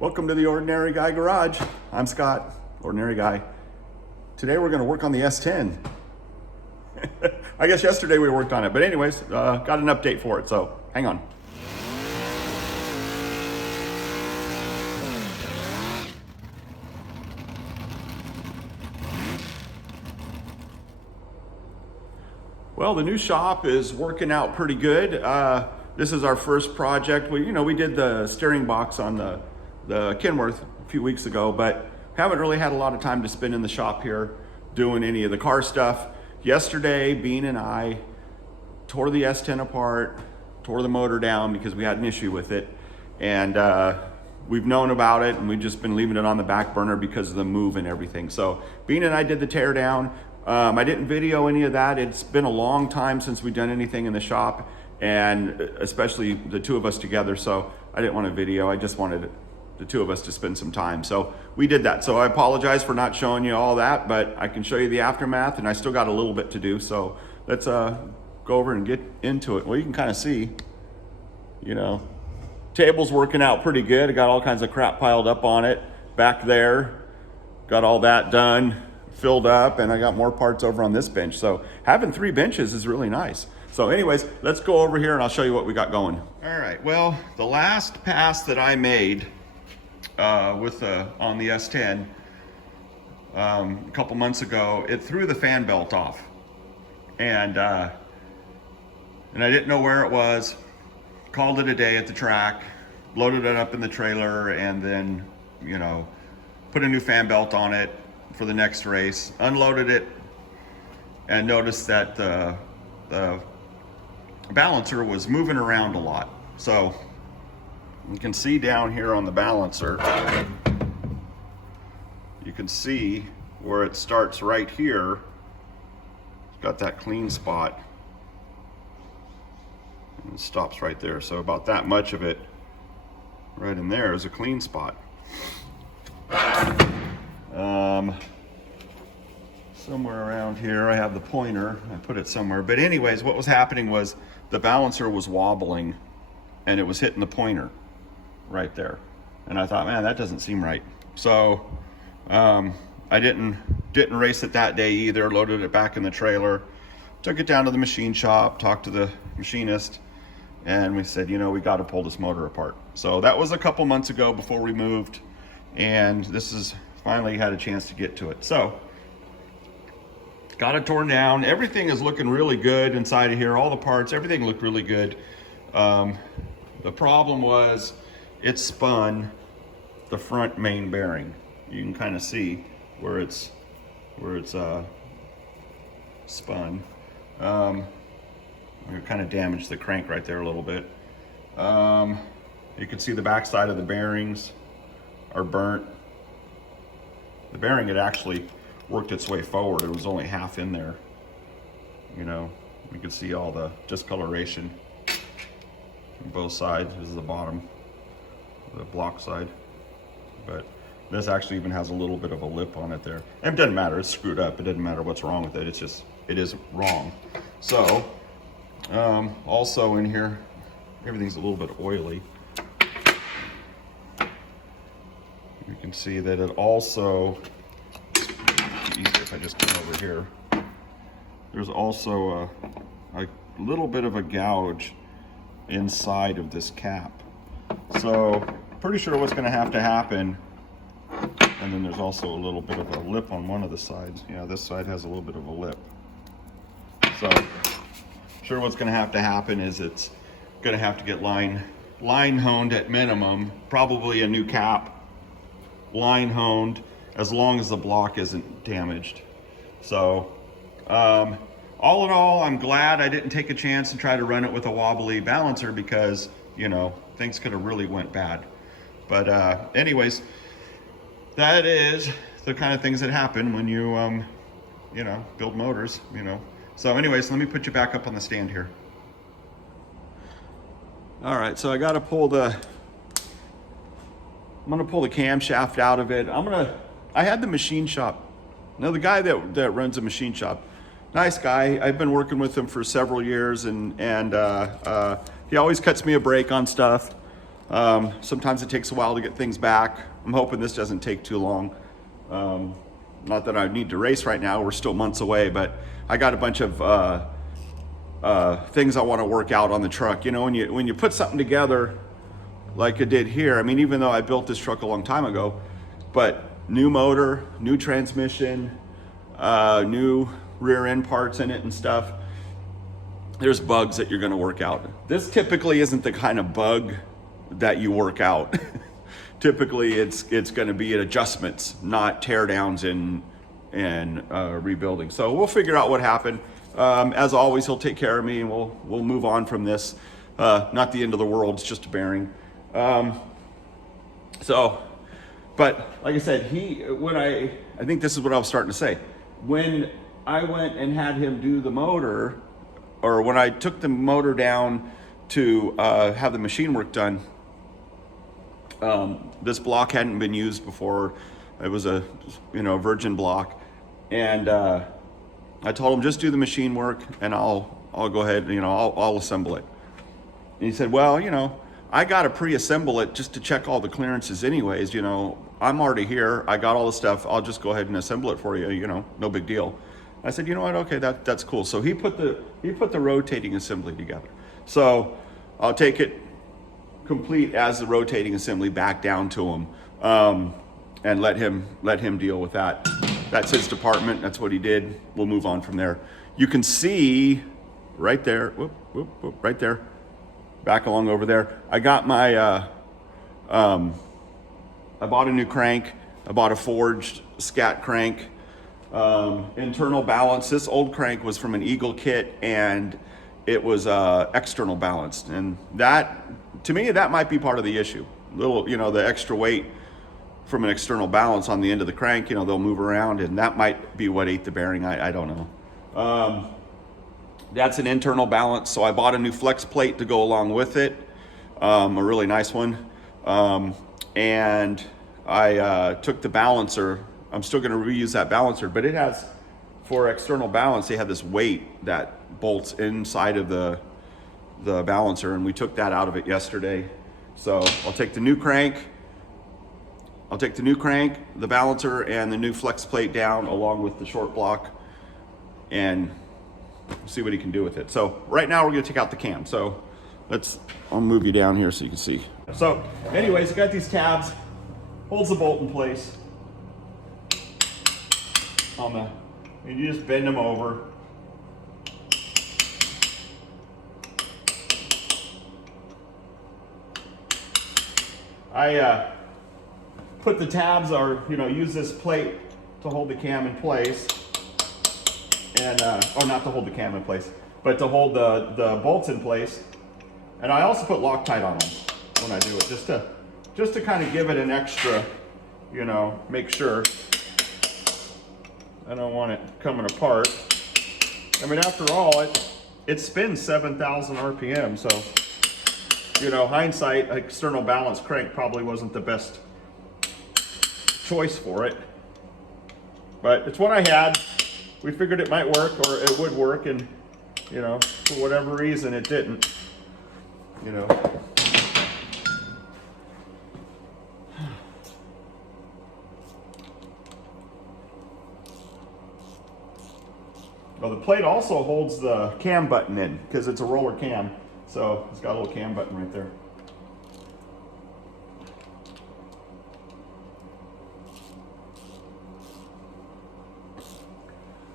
Welcome to the Ordinary Guy Garage. I'm Scott, Ordinary Guy. Today we're going to work on the S10. I guess yesterday we worked on it, but anyways, got an update for it, so hang on. Well, the new shop is working out pretty good. This is our first project. We did the steering box on the Kenworth a few weeks ago, but haven't really had a lot of time to spend in the shop here doing any of the car stuff. Yesterday, Bean and I tore the S10 apart, tore the motor down because we had an issue with it, and we've known about it, and we've just been leaving it on the back burner because of the move and everything. So Bean and I did the tear down. I didn't video any of that. It's been a long time since we've done anything in the shop, and especially the two of us together, so I didn't want to video. I just wanted the two of us to spend some time. So we did that. So I apologize for not showing you all that, but I can show you the aftermath, and I still got a little bit to do. So let's go over and get into it. Well, you can kind of see, table's working out pretty good. I got all kinds of crap piled up on it back there. Got all that done, filled up, and I got more parts over on this bench. So having 3 benches is really nice. So anyways, let's go over here and I'll show you what we got going. All right, well, the last pass that I made on the S10 a couple months ago, it threw the fan belt off, and I didn't know where it was. Called it a day at the track, loaded it up in the trailer, and then put a new fan belt on it for the next race. Unloaded it and noticed that the balancer was moving around a lot. So you can see down here on the balancer, you can see where it starts right here. It's got that clean spot, and it stops right there. So about that much of it right in there is a clean spot. Somewhere around here, I have the pointer. I put it somewhere. But anyways, what was happening was the balancer was wobbling, and it was hitting the pointer right there. And I thought, man, that doesn't seem right. So I didn't race it that day either. Loaded it back in the trailer, took it down to the machine shop, talked to the machinist, and we said, we got to pull this motor apart. So that was a couple months ago before we moved, and this is finally had a chance to get to it. So got it torn down. Everything is looking really good inside of here. All the parts, everything looked really good. The problem was it spun the front main bearing. You can kind of see where it's spun. It kind of damaged the crank right there a little bit. You can see the back side of the bearings are burnt. The bearing had actually worked its way forward. It was only half in there. You can see all the discoloration on both sides. This is the bottom, the block side. But this actually even has a little bit of a lip on it there. And it doesn't matter, it's screwed up. It doesn't matter what's wrong with it. It's just, it is wrong. So, also in here, everything's a little bit oily. You can see that it also, easier if I just come over here. There's also a little bit of a gouge inside of this cap. So pretty sure what's going to happen, and then there's also a little bit of a lip on one of the sides. This side has a little bit of a lip. So sure what's going to happen is it's going to have to get line honed at minimum, probably a new cap, line honed, as long as the block isn't damaged. So all in all, I'm glad I didn't take a chance and try to run it with a wobbly balancer, because things could have really went bad. But anyways, that is the kind of things that happen when you build motors. So anyways, let me put you back up on the stand here. All right, so I got to pull I'm gonna pull the camshaft out of it. I had the machine shop. Now the guy that runs a machine shop, nice guy. I've been working with him for several years, and he always cuts me a break on stuff. Sometimes it takes a while to get things back. I'm hoping this doesn't take too long. Not that I need to race right now, we're still months away, but I got a bunch of things I want to work out on the truck. You know, when you put something together like I did here, I mean, even though I built this truck a long time ago, but new motor, new transmission, new rear end parts in it and stuff, there's bugs that you're going to work out. This typically isn't the kind of bug that you work out. Typically it's going to be adjustments, not teardowns and rebuilding. So we'll figure out what happened. As always, he'll take care of me, and we'll move on from this. Not the end of the world, it's just a bearing. But like I said, I think this is what I was starting to say. When I went and had him do the motor, or when I took the motor down to have the machine work done, this block hadn't been used before. It was a virgin block, and I told him, just do the machine work and I'll go ahead, I'll assemble it. And he said, well, I got to pre-assemble it just to check all the clearances anyways. I'm already here, I got all the stuff, I'll just go ahead and assemble it for you, no big deal. I said, you know what, okay, that's cool. So he put the rotating assembly together. So I'll take it complete as the rotating assembly back down to him, and let him deal with that. That's his department, that's what he did. We'll move on from there. You can see right there, right there, back along over there, I got my, I bought a new crank. I bought a forged scat crank. Internal balance. This old crank was from an Eagle kit, and it was external balanced. And that, to me, that might be part of the issue. The extra weight from an external balance on the end of the crank, they'll move around, and that might be what ate the bearing. I don't know. That's an internal balance. So I bought a new flex plate to go along with it, a really nice one. And I took the balancer. I'm still going to reuse that balancer, but it has, for external balance, they have this weight that bolts inside of the balancer, and we took that out of it yesterday. So I'll take the new crank, the balancer, and the new flex plate down along with the short block, and see what he can do with it. So right now we're going to take out the cam. So I'll move you down here so you can see. So anyways, I got these tabs, holds the bolt in place. And you just bend them over. I put the tabs, or use this plate to hold the cam in place, and or not to hold the cam in place, but to hold the bolts in place. And I also put Loctite on them when I do it, just to kind of give it an extra, make sure. I don't want it coming apart. I mean, after all, it spins 7,000 RPM, so, hindsight, external balance crank probably wasn't the best choice for it. But it's what I had. We figured it might work, or it would work, and, for whatever reason, it didn't, Well, the plate also holds the cam button in, because it's a roller cam. So it's got a little cam button right there.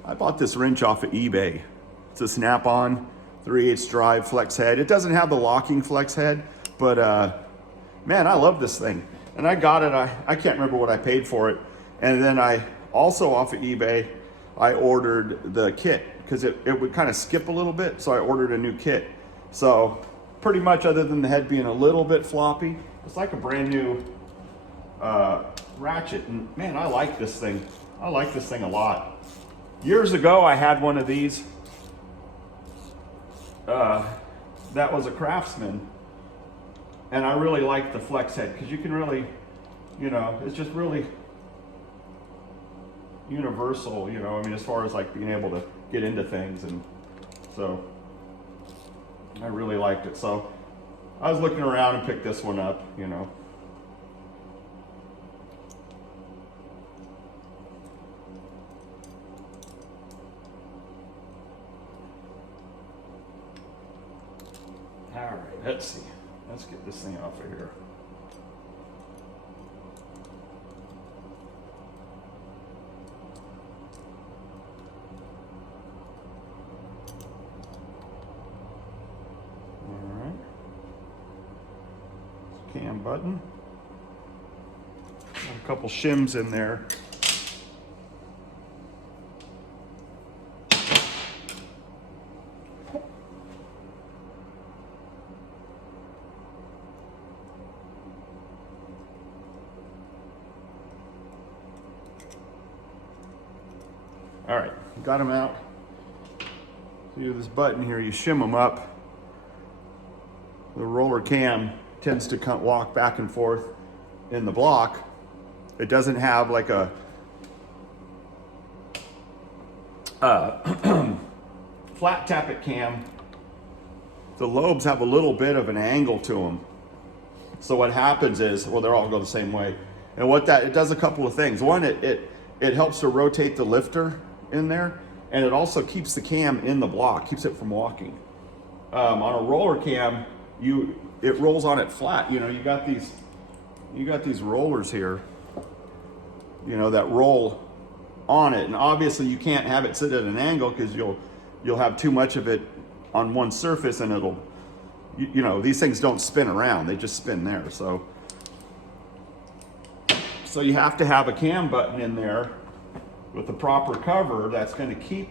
I bought this wrench off of eBay. It's a snap-on 3/8 drive flex head. It doesn't have the locking flex head, but man, I love this thing. And I got it, I can't remember what I paid for it. And then I also, off of eBay, I ordered the kit, because it would kind of skip a little bit, so I ordered a new kit. So pretty much, other than the head being a little bit floppy, it's like a brand new ratchet. And man, I like this thing. I like this thing a lot. Years ago, I had one of these. That was a Craftsman, and I really liked the flex head, because you can really, it's just really universal, as far as like being able to get into things, and so I really liked it. So I was looking around and picked this one up, you know. All right, let's see. Let's get this thing off of here. Cam button. Got a couple shims in there. All right, got them out. So you have this button here, you shim them up. The roller cam tends to walk back and forth in the block. It doesn't have like a flat tappet cam. The lobes have a little bit of an angle to them. So what happens is, well, they're all go the same way. And it does a couple of things. One, it helps to rotate the lifter in there, and it also keeps the cam in the block, keeps it from walking. On a roller cam, it rolls on it flat. You know, you got these rollers here, you know, that roll on it, and obviously you can't have it sit at an angle because you'll have too much of it on one surface, and it'll, you know, these things don't spin around, they just spin there. So you have to have a cam button in there with the proper cover that's going to keep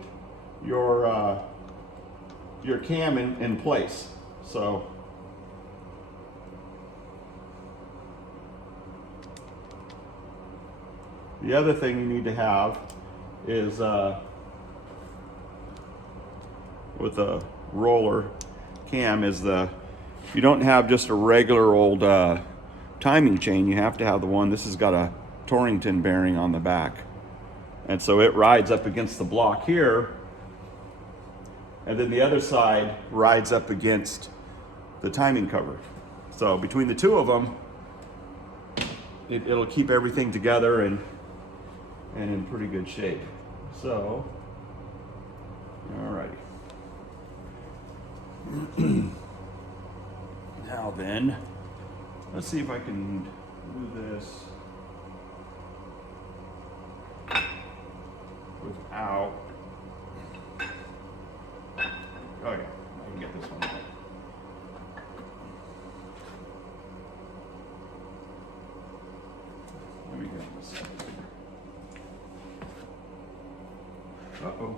your cam in place. So the other thing you need to have is with a roller cam is you don't have just a regular old timing chain. You have to have the one, this has got a Torrington bearing on the back. And so it rides up against the block here, and then the other side rides up against the timing cover. So between the two of them, it'll keep everything together and in pretty good shape. So, alrighty. Now then, let's see if I can do this without, oh yeah, I can get this one right. Let me get this. Uh-oh.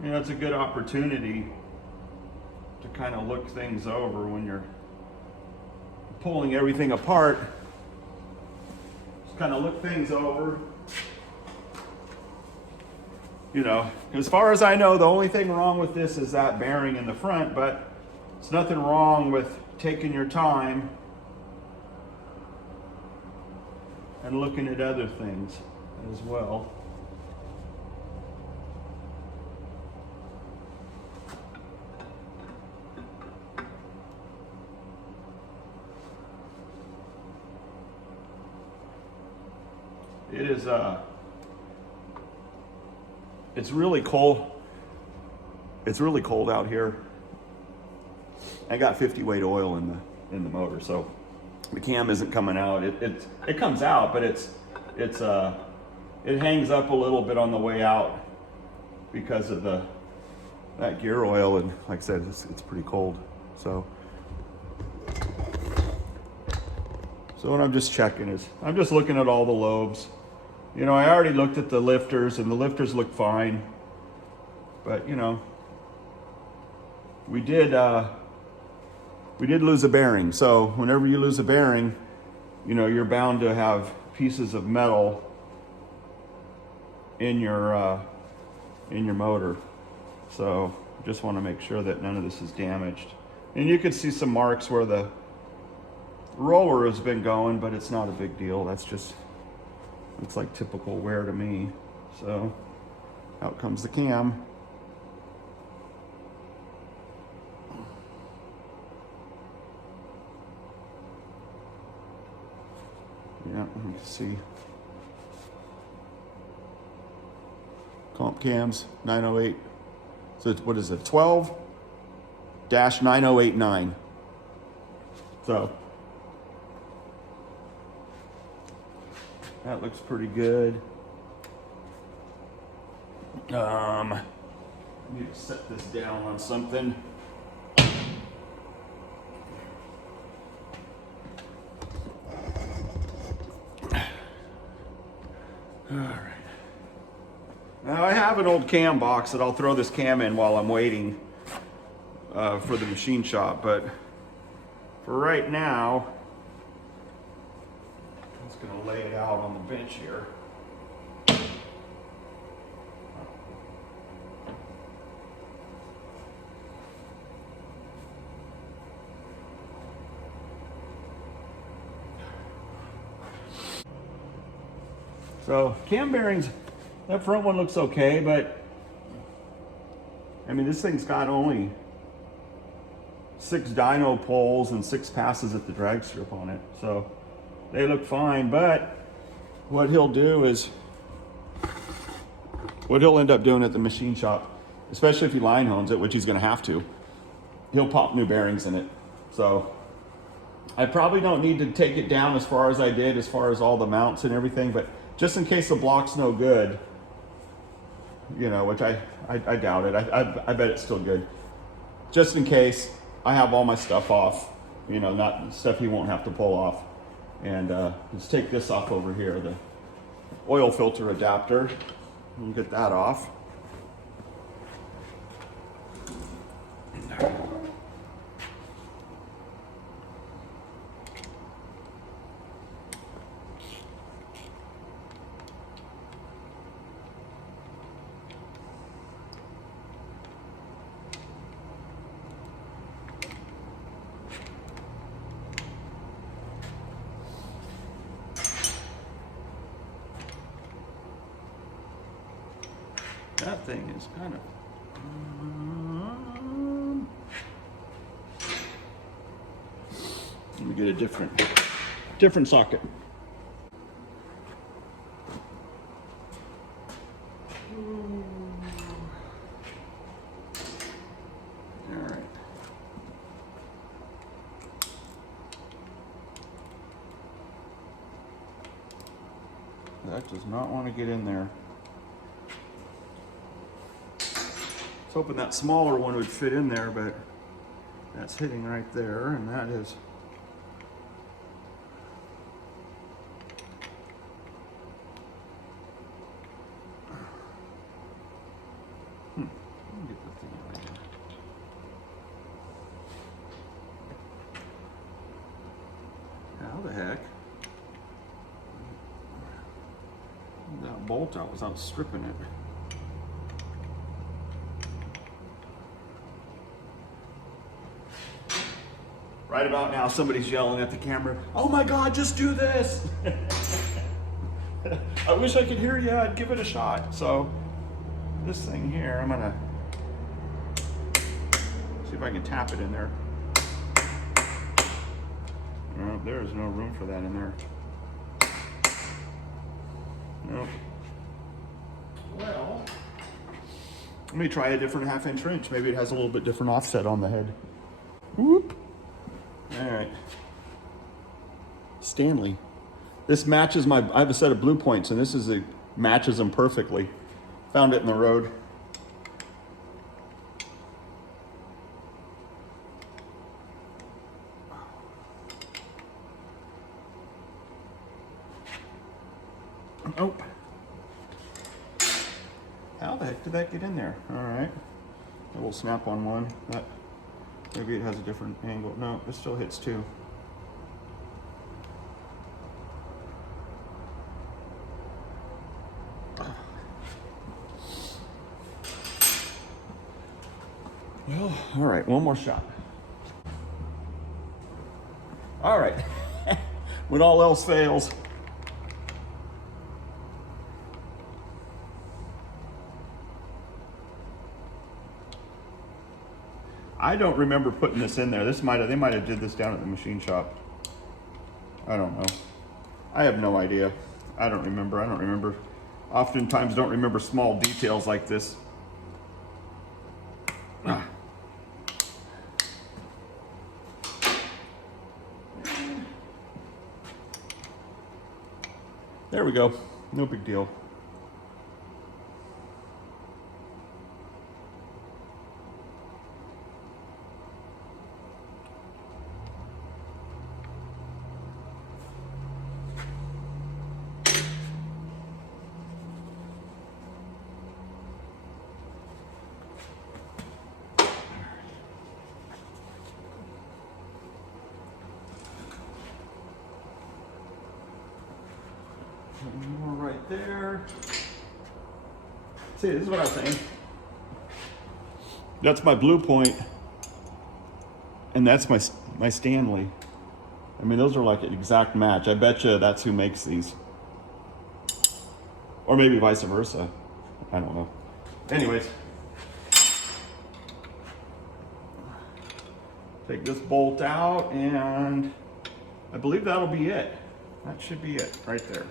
You know, it's a good opportunity to kind of look things over when you're pulling everything apart. Just kind of look things over. You know, as far as I know, the only thing wrong with this is that bearing in the front, but it's nothing wrong with taking your time and looking at other things as well. It is it's really cold. It's really cold out here. I got 50 weight oil in the motor, so the cam isn't coming out. It comes out, but it hangs up a little bit on the way out because of that gear oil, and like I said, it's pretty cold. So what I'm just checking is I'm just looking at all the lobes. You know, I already looked at the lifters, and the lifters look fine. But, you know, we did lose a bearing. So whenever you lose a bearing, you know, you're bound to have pieces of metal in your motor. So just want to make sure that none of this is damaged. And you can see some marks where roller has been going, but it's not a big deal. That's just, it's like typical wear to me. So out comes the cam. Yeah, you can see. Comp cams, 908. So what is it, 12-9089. So that looks pretty good. I need to set this down on something. All right. Now I have an old cam box that I'll throw this cam in while I'm waiting for the machine shop, but for right now, I'm just gonna lay it out on the bench here. So cam bearings, that front one looks okay, but I mean, this thing's got only 6 dyno poles and 6 passes at the drag strip on it. So they look fine, but what he'll do is, what he'll end up doing at the machine shop, especially if he line hones it, which he's gonna have to, he'll pop new bearings in it. So I probably don't need to take it down as far as I did, as far as all the mounts and everything, but just in case the block's no good, you know, which I doubt it. I bet it's still good. Just in case, I have all my stuff off, you know, not stuff he won't have to pull off. And let's take this off over here, the oil filter adapter. We'll get that off. That thing is kind of... let me get a different socket. All right. That does not want to get in there. I was hoping that smaller one would fit in there, but that's hitting right there, and that is... Let me get the thing right here. How the heck? That bolt out without stripping it. Right about now, somebody's yelling at the camera, "Oh my God, just do this!" I wish I could hear you. I'd give it a shot. So this thing here, I'm gonna see if I can tap it in there. No, there is no room for that in there. Nope. Well, let me try a different 1/2 wrench. Maybe it has a little bit different offset on the head. Whoop. All right. Stanley. This matches my, I have a set of blue points, and this is matches them perfectly. Found it in the road. Oh. How the heck did that get in there? All right. A little snap on one. That, maybe it has a different angle. No, it still hits too. Well, all right, one more shot. All right. when all else fails. I don't remember putting this in there. They might have did this down at the machine shop. I don't know. I have no idea. I don't remember. Oftentimes don't remember small details like this. There we go. No big deal. One more right there. See, this is what I was saying. That's my Blue Point, and that's my Stanley. I mean, those are like an exact match. I bet you that's who makes these. Or maybe vice versa. I don't know. Anyways. Take this bolt out, and I believe that'll be it. That should be it right there.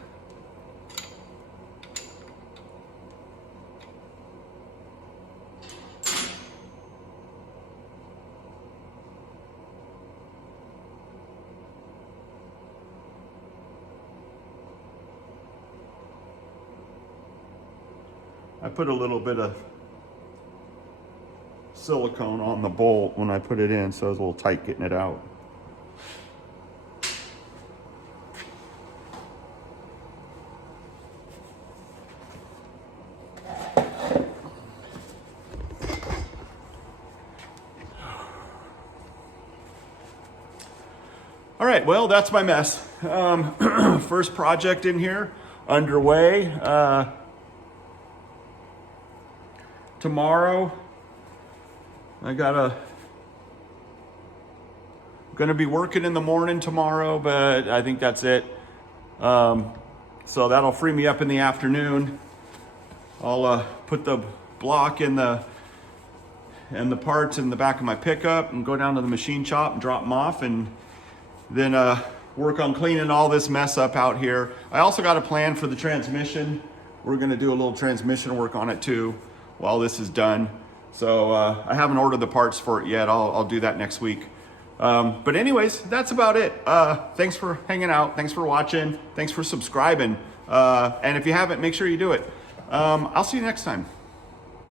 I put a little bit of silicone on the bolt when I put it in, so it was a little tight getting it out. All right, well, that's my mess. First project in here, underway. Tomorrow, gonna be working in the morning tomorrow, but I think that's it. So that'll free me up in the afternoon. I'll put the block and the parts in the back of my pickup and go down to the machine shop and drop them off, and then work on cleaning all this mess up out here. I also got a plan for the transmission. We're gonna do a little transmission work on it too while this is done. So I haven't ordered the parts for it yet. I'll do that next week. But anyways, that's about it. Thanks for hanging out. Thanks for watching. Thanks for subscribing. And if you haven't, make sure you do it. I'll see you next time.